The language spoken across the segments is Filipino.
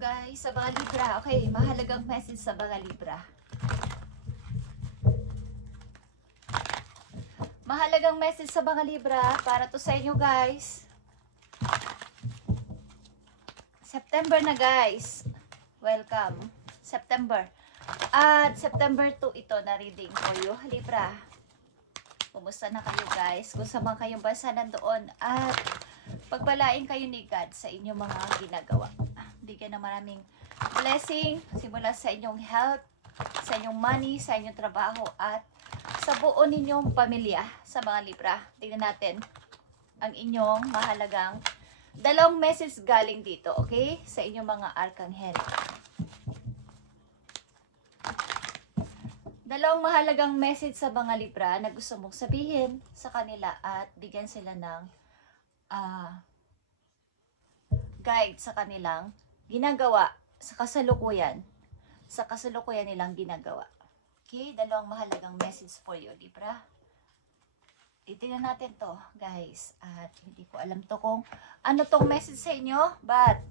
guys sa mga Libra. Okay, mahalagang message sa mga Libra. Mahalagang message sa mga Libra para to sa inyo guys. September na guys. Welcome. September. At September 2 ito na reading for you, Libra. Kumusta na kayo guys? Kung saan kayong bansa nandoon at pagpalain kayo ni God sa inyong mga ginagawa. Bigyan ng maraming blessing simula sa inyong health, sa inyong money, sa inyong trabaho at sa buo ninyong pamilya sa mga Libra. Tingnan natin ang inyong mahalagang dalawang message galing dito, okay? Sa inyong mga arkanghel. Dalawang mahalagang message sa mga Libra na gusto mong sabihin sa kanila at bigyan sila ng guide sa kanilang ginagawa sa kasalukuyan nilang ginagawa. Okay, dalawang mahalagang message for you, Libra. Titingnan natin to, guys. At hindi ko alam to kung ano tong message sa inyo, but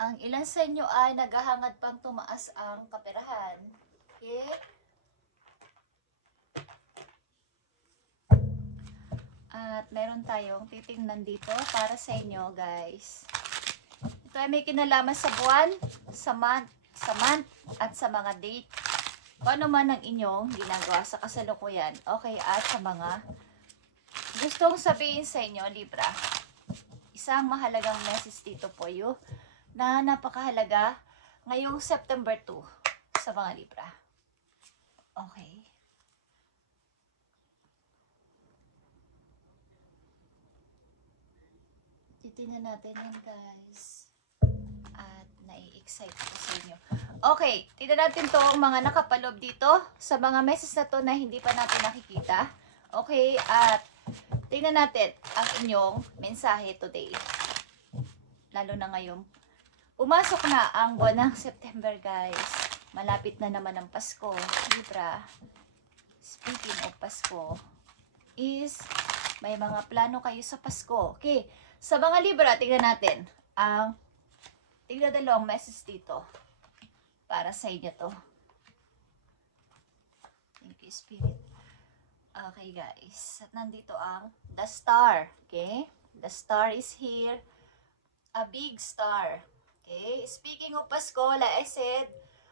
ang ilan sa inyo ay naghahangad pang tumaas ang kaperahan. Okay? At meron tayong titingnan dito para sa inyo, guys. Ito ay may kinalaman sa buwan, sa month, at sa mga date. Kung ano man ang inyong ginagawa sa kasalukuyan. Okay, at sa mga gustong sabihin sa inyo, Libra. Isang mahalagang message dito po you na napakahalaga ngayong September 2 sa mga Libra. Okay. Titingnan natin yan, guys. At nai-excite ko sa inyo. Okay, tingnan natin tong mga nakapalob dito sa mga message na to na hindi pa natin nakikita. Okay, at tingnan natin ang inyong mensahe today. Lalo na ngayon. Pumasok na ang buwan ng September, guys. Malapit na naman ang Pasko. Libra, speaking of Pasko, is may mga plano kayo sa Pasko. Okay, sa mga Libra, tingnan natin ang dalawang message dito para sa inyo to. Thank you, Spirit. Okay, guys. At nandito ang the star. Okay, the star is here. A big star. Okay, speaking of Pasko, like I said,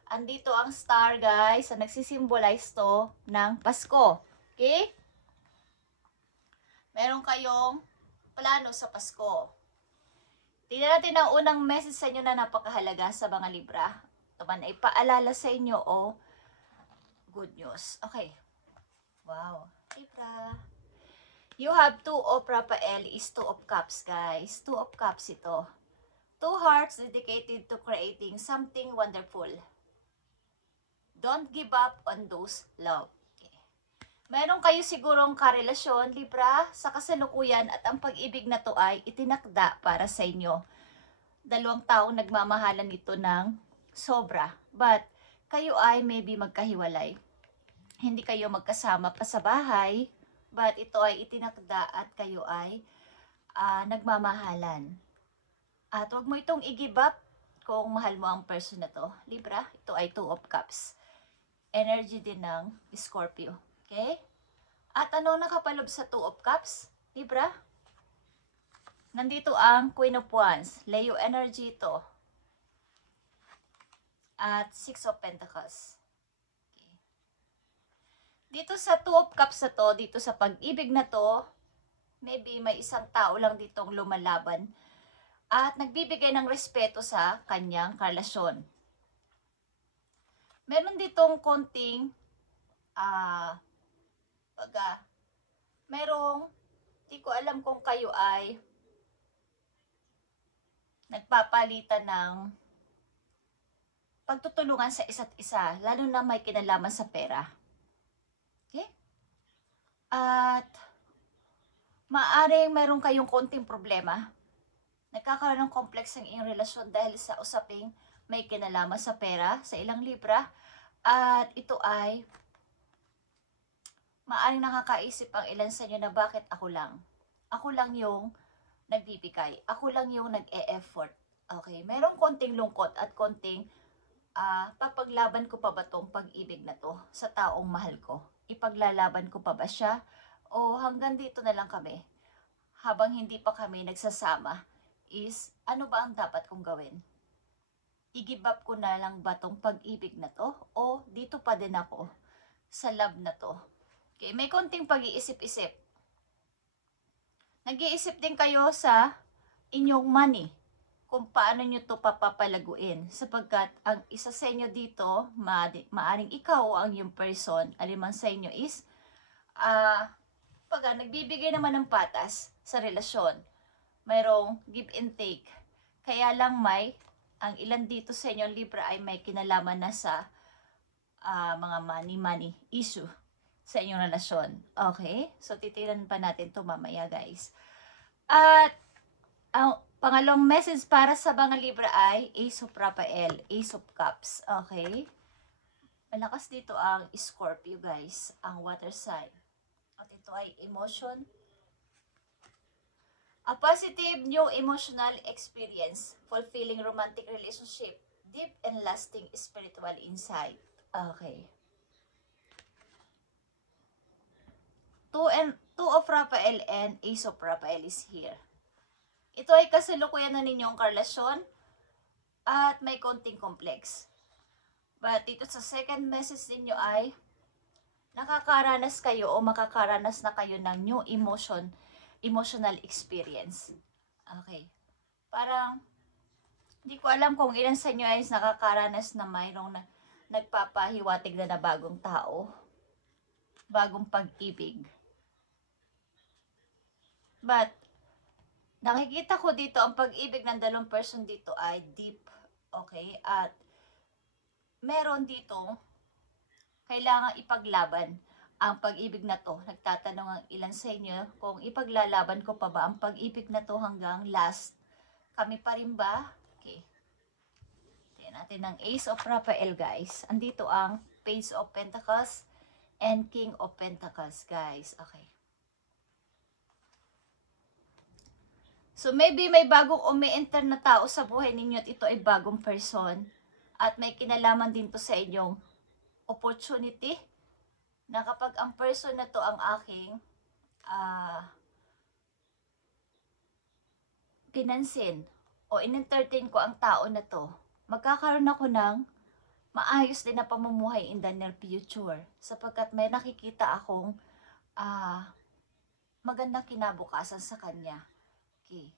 andito ang star, guys, na nagsisimbolize to ng Pasko. Okay? Meron kayong plano sa Pasko. Tingnan natin ang unang message sa inyo na napakahalaga sa mga Libra. Ito man ay paalala sa inyo o good news. Okay. Wow. Libra. You have 2 of Raphael is 2 of Cups, guys. 2 of Cups ito. 2 hearts dedicated to creating something wonderful. Don't give up on those love. Okay. Meron kayo sigurong karelasyon, Libra, sa kasalukuyan at ang pag-ibig na to ay itinakda para sa inyo. Dalawang taong nagmamahalan ito ng sobra. But kayo ay maybe magkahiwalay. Hindi kayo magkasama pa sa bahay, but ito ay itinakda at kayo ay nagmamahalan. At huwag mo itong i-give up kung mahal mo ang person na to. Libra, ito ay 2 of Cups. Energy din ng Scorpio. Okay? At ano nakapalob sa 2 of Cups? Libra? Nandito ang Queen of Wands. Leo energy ito. At 6 of Pentacles. Okay. Dito sa 2 of Cups na to, dito sa pag-ibig na to, maybe may isang tao lang ditong lumalaban at nagbibigay ng respeto sa kanyang karelasyon. Meron ditong konting merong di ko alam kung kayo ay nagpapalitan ng pagtutulungan sa isa't isa, lalo na may kinalaman sa pera. Okay? At maaring meron kayong konting problema. Nagkakaroon ng complex ang iyong relasyon dahil sa usaping may kinalaman sa pera sa ilang Libra. At ito ay maaaring nakakaisip ang ilan sa inyo na bakit ako lang. Ako lang yung nagbibigay. Ako lang yung nag-e-effort. Okay, merong konting lungkot at konting papaglaban ko pa ba tong pag-ibig na to sa taong mahal ko? Ipaglalaban ko pa ba siya? O hanggang dito na lang kami? Habang hindi pa kami nagsasama, is ano ba ang dapat kong gawin? I-give up ko na lang ba tong pag-ibig na to? O dito pa din ako sa love na to? Okay, may konting pag-iisip-isip. Nag-iisip din kayo sa inyong money, kung paano nyo to papapalaguin, sapagkat ang isa sa inyo dito, maaring ikaw ang yung person, aliman sa inyo is nagbibigay naman ng patas sa relasyon, mayroong give and take, kaya lang ang ilan dito sa inyo Libra ay may kinalaman na sa mga money issue sa inyong relasyon. Okay? So, titiran pa natin to mamaya, guys. At, ang pangalawang message para sa mga Libra ay Ace of Rafael, Ace of Cups. Okay? Malakas dito ang Scorpio, guys. Ang water sign. At ito ay emotion. A positive new emotional experience. Fulfilling romantic relationship. Deep and lasting spiritual insight. Okay. Two of Rafael and Ace of Rafael is here. Ito ay kasalukuyan na ninyong karelasyon at may konting complex. But dito sa second message ninyo ay nakakaranas kayo o makakaranas na kayo ng new emotional experience. Okay. Parang hindi ko alam kung ilan sa inyo ay nakakaranas na mayroong nagpapahiwatig na bagong tao, bagong pag-ibig. But, nakikita ko dito, ang pag-ibig ng dalawang person dito ay deep, okay? At, meron dito, kailangan ipaglaban ang pag-ibig na to. Nagtatanong ang ilan sa inyo, kung ipaglalaban ko pa ba ang pag-ibig na to hanggang last? Kami pa rin ba? Okay. Tingnan natin ang Ace of Rafael, guys. Andito ang Page of Pentacles and King of Pentacles, guys. Okay. So, maybe may bagong umi-enter na tao sa buhay ninyo at ito ay bagong person. At may kinalaman din to sa inyong opportunity na kapag ang person na to ang aking pinansin o in-entertain ko ang tao na to, magkakaroon ako ng maayos din na pamumuhay in the near future. Sapagkat may nakikita akong magandang kinabukasan sa kanya. Okay.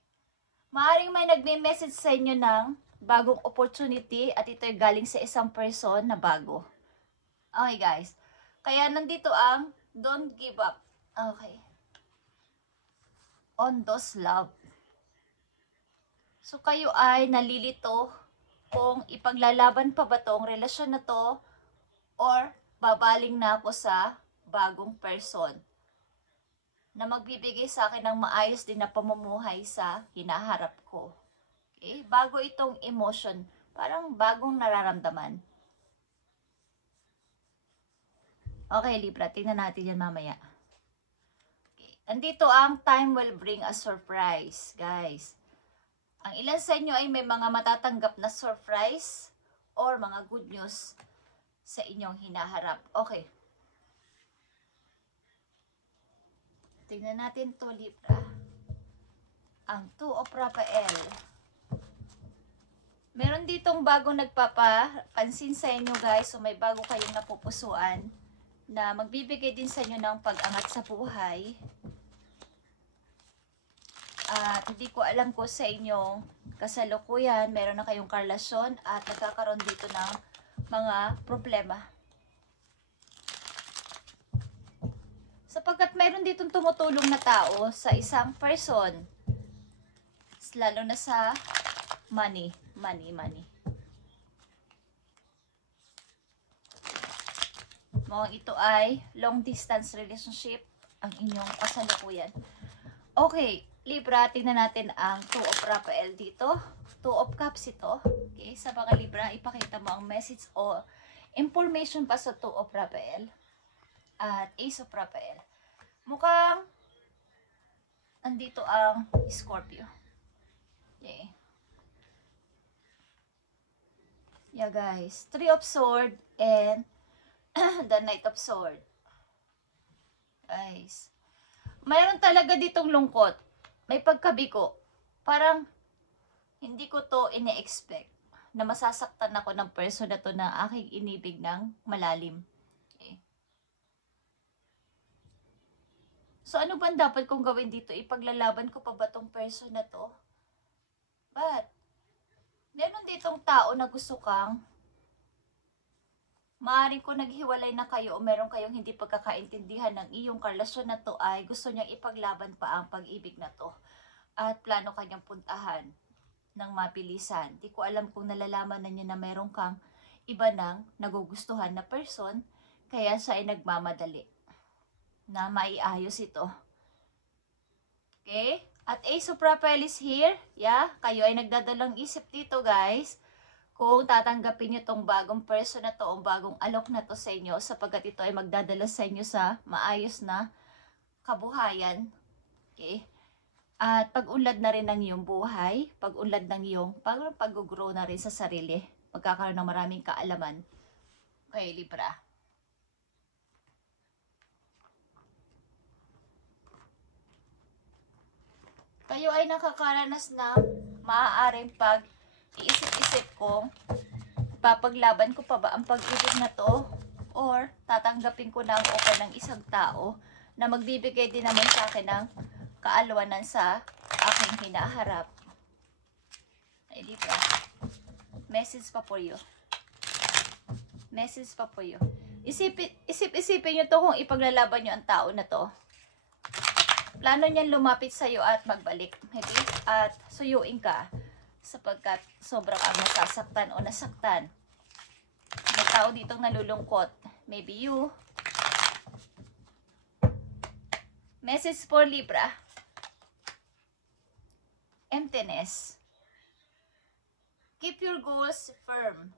Maaring may nagme-message sa inyo ng bagong opportunity at ito'y galing sa isang person na bago. Okay, guys. Kaya nandito ang don't give up. Okay. On those love. So, kayo ay nalilito kung ipaglalaban pa ba tong relasyon na to or babaling na ako sa bagong person na magbibigay sa akin ng maayos din na pamumuhay sa hinaharap ko. Okay? Bago itong emotion, parang bagong nararamdaman. Okay, Libra, tingnan natin yan mamaya. Okay. Andito ang time will bring a surprise, guys. Ang ilan sa inyo ay may mga matatanggap na surprise or mga good news sa inyong hinaharap. Okay. Tingnan natin to, Libra. Ang Two of Rafael. Meron ditong bagong nagpapapansin sa inyo, guys. So, may bago kayong napupusuan na magbibigay din sa inyo ng pag-angat sa buhay. At hindi ko alam ko sa inyong kasalukuyan, meron na kayong karelasyon at nagkakaroon dito ng mga problema. Sapagkat mayroon ditong tumutulong na tao sa isang person. Lalo na sa money. Mukhang ito ay long distance relationship ang inyong kasalukuyan. Okay, Libra, tingnan natin ang Two of Rafael dito. Two of Cups ito. Okay, sa mga Libra, ipakita mo ang message o information pa sa Two of Rafael. At Ace of Rafael. Mukhang andito ang Scorpio. Okay. Yeah, guys. Three of Swords and the Knight of Swords. Guys. Mayroon talaga ditong lungkot. May pagkabigo. Parang, hindi ko to ine-expect na masasaktan ako ng person na to na aking inibig ng malalim. Okay. So, ano ba dapat kong gawin dito? Ipaglalaban ko pa ba tong person na to? But, meron ditong tao na gusto kang maaaring kung naghiwalay na kayo o meron kayong hindi pagkakaintindihan ng iyong karelasyon na to ay gusto niyang ipaglaban pa ang pag-ibig na to. At plano kanyang puntahan ng mabilisan. Di ko alam kung nalalaman na niya na meron kang iba nang nagugustuhan na person, kaya siya ay nagmamadali na maiayos ito. Okay? At Ace of Pentacles is here. Yeah, kayo ay nagdadalang isip dito, guys. Kung tatanggapin nyo tong bagong person na to o bagong alok na to sa inyo, sapagkat ito ay magdadala sa inyo sa maayos na kabuhayan. Okay? At pag-unlad na rin ng iyong buhay, pag-unlad ng iyong pag-grow na rin sa sarili. Magkakaroon ng maraming kaalaman. Okay, Libra. Kayo ay nakakaranas na maaaring pag-iisip-isip kung papaglaban ko pa ba ang pag-ibig na to or tatanggapin ko na ang offer ng isang tao na magbibigay din naman sa akin ng kaalwanan sa aking hinaharap. Ay, Libra. Message pa po yun. Message pa po yun. Isip-isipin nyo to kung ipaglalaban nyo ang tao na to. Plano niyan lumapit sa'yo at magbalik. Maybe, at suyuin ka sapagkat sobrang ang nasasaktan o nasaktan. May tao ditong nalulungkot. Maybe you. Message for Libra. Emptiness. Keep your goals firm.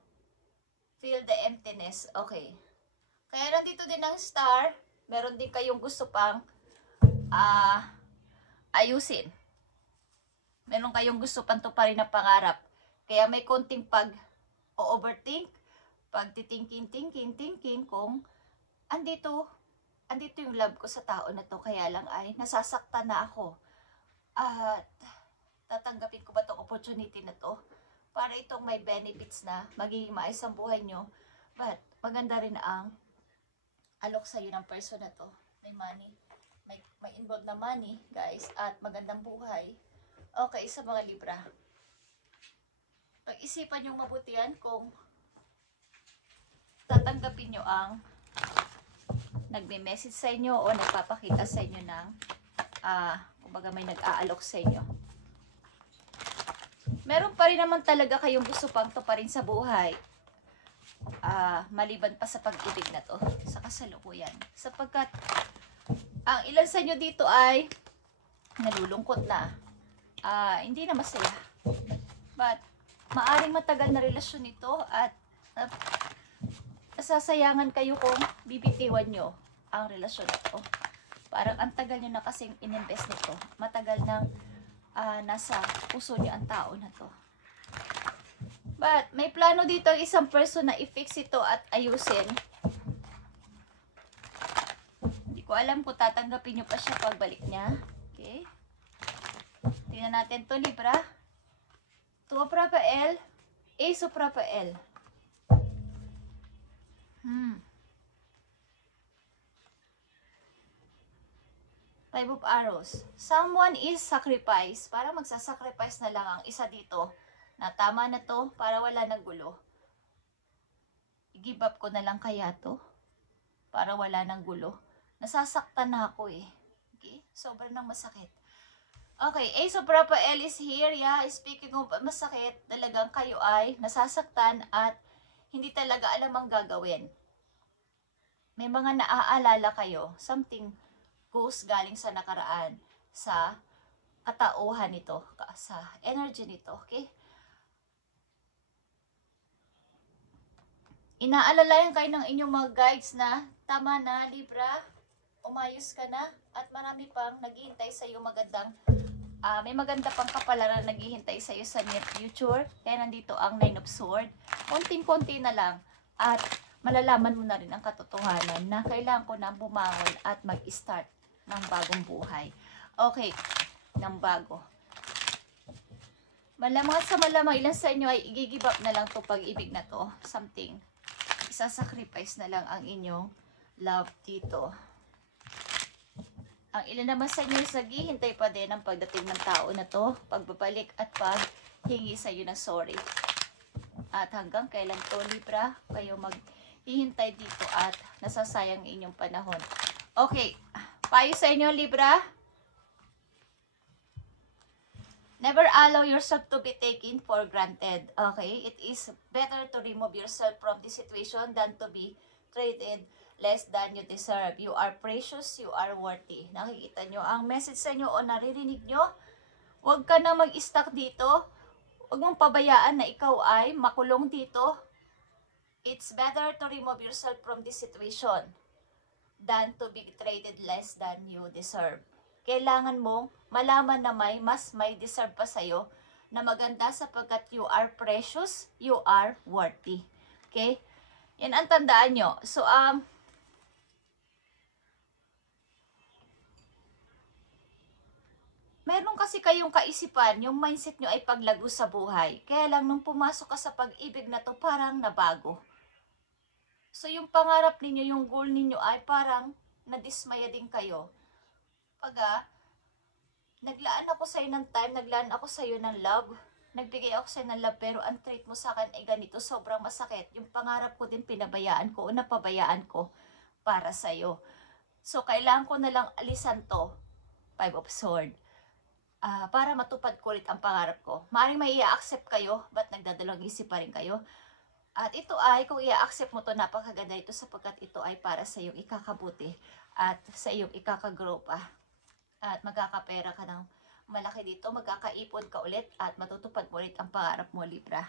Feel the emptiness. Okay. Kaya nandito din ang star. Meron din kayong gusto pang ayusin. Meron kayong gusto pang tuparin na pangarap. Kaya may konting pag-overthink, pag-thinking kung andito yung love ko sa tao na to, kaya lang ay nasasaktan na ako. At tatanggapin ko ba itong opportunity na to para itong may benefits na magiging maayos ang buhay nyo. But maganda rin ang alok sa'yo ng person na to. May money. May involved na money, guys, at magandang buhay. Okay, sa mga Libra. Pag-isipan nyo mabuti yan kung tatanggapin nyo ang nagme-message sa inyo o nagpapakita sa inyo ng kumbaga may nag-aalok sa inyo. Meron pa rin naman talaga kayong gusto pang tuparin sa buhay. Maliban pa sa pag-ibig na to, sa kasalukuyan. Sapagkat ang ilan sa inyo dito ay nalulungkot na. Hindi na masaya. But, maaring matagal na relasyon ito at nasasayangan kayo kung bibitiwan nyo ang relasyon nito. Parang ang tagal nyo na kasing ininvest nito. Matagal nang nasa puso nyo ang tao na to. But, may plano dito ang isang person na i-fix ito at ayusin. Ko alam kung tatanggapin nyo pa siya pagbalik niya. Okay? Tingnan natin to, Libra. Two of Pentacles, Ace of Pentacles. Five of Arrows. Someone is sacrifice. Para magsasacrifice na lang ang isa dito. Na tama na to para wala nang gulo. I-give up ko na lang kaya to para wala nang gulo. Nasasaktan na ako eh. Okay? Sobrang nang masakit. Okay, Ace of Pentacles is here. Yeah, speaking of masakit, talagang kayo ay nasasaktan at hindi talaga alam ang gagawin. May mga naaalala kayo. Something goes galing sa nakaraan. Sa katauhan nito. Sa energy nito. Okay? Inaalalayan kayo ng inyong mga guides na tama na, Libra. Umayos ka na. At marami pang naghihintay sa iyo may maganda pang kapalaran naghihintay sa iyo sa near future. Kaya nandito ang Nine of Swords. Konting-konti na lang. At malalaman mo na rin ang katotohanan na kailangan ko na bumangon at mag-start ng bagong buhay. Okay, ng bago. Malamang sa malamang ilan sa inyo ay i-give up na lang to pag-ibig na to. Something. Isa-sacrifice na lang ang inyong love dito. Ang ilan naman sa inyo is naghihintay pa din ang pagdating ng tao na to, pagbabalik at paghingi sa iyo ng sorry. At hanggang kailan to, Libra, kayo maghihintay dito at nasasayang inyong panahon. Okay, payo sa inyo, Libra. Never allow yourself to be taken for granted. Okay, it is better to remove yourself from this situation than to be treated less than you deserve. You are precious, you are worthy. Nakikita nyo ang message sa inyo o naririnig nyo? Huwag ka na mag-stuck dito. Huwag mong pabayaan na ikaw ay makulong dito. It's better to remove yourself from this situation than to be treated less than you deserve. Kailangan mong malaman na may deserve pa sa'yo na maganda sapagkat you are precious, you are worthy. Okay? Yan ang tandaan nyo. So, meron kasi kayong kaisipan, yung mindset nyo ay paglago sa buhay. Kaya lang nung pumasok ka sa pag-ibig na to, parang nabago. So yung pangarap ninyo, yung goal ninyo ay parang nadismaya din kayo. Naglaan ako sa'yo ng time, naglaan ako sa'yo ng love, nagbigay ako sa'yo ng love, pero ang treat mo sa akin ay ganito, sobrang masakit. Yung pangarap ko din, pinabayaan ko o napabayaan ko para sa'yo. So kailangan ko na lang alisan to, Five of Swords. Para matupad ko ulit ang pangarap ko. Maaaring may i-accept kayo, but nagdadalawang isip pa rin kayo. At ito ay, kung i-accept mo to, napakaganda ito sapagkat ito ay para sa iyong ikakabuti at sa iyong ikakagrow pa. At magkakapera ka ng malaki dito, magkakaipon ka ulit at matutupad mo ulit ang pangarap mo, Libra.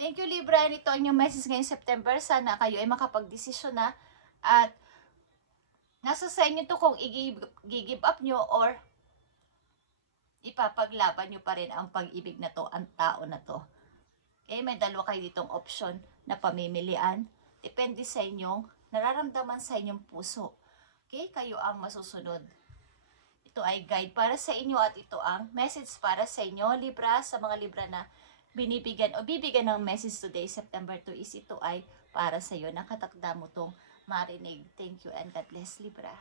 Thank you, Libra. And ito ang inyong message ngayong September. Sana kayo ay makapag-desisyon na at nasa sa inyo to kung i-give up nyo or ipapaglaban nyo pa rin ang pag-ibig na to, ang tao na to. Okay, may dalawa kayo ditong option na pamimilian. Depende sa inyong nararamdaman sa inyong puso. Okay, kayo ang masusunod. Ito ay guide para sa inyo at ito ang message para sa inyo, Libra, sa mga Libra na binibigyan o bibigyan ng message today, September 2 is ito ay para sa iyo. Nakatakda mo tong marinig. Thank you and God bless, Libra.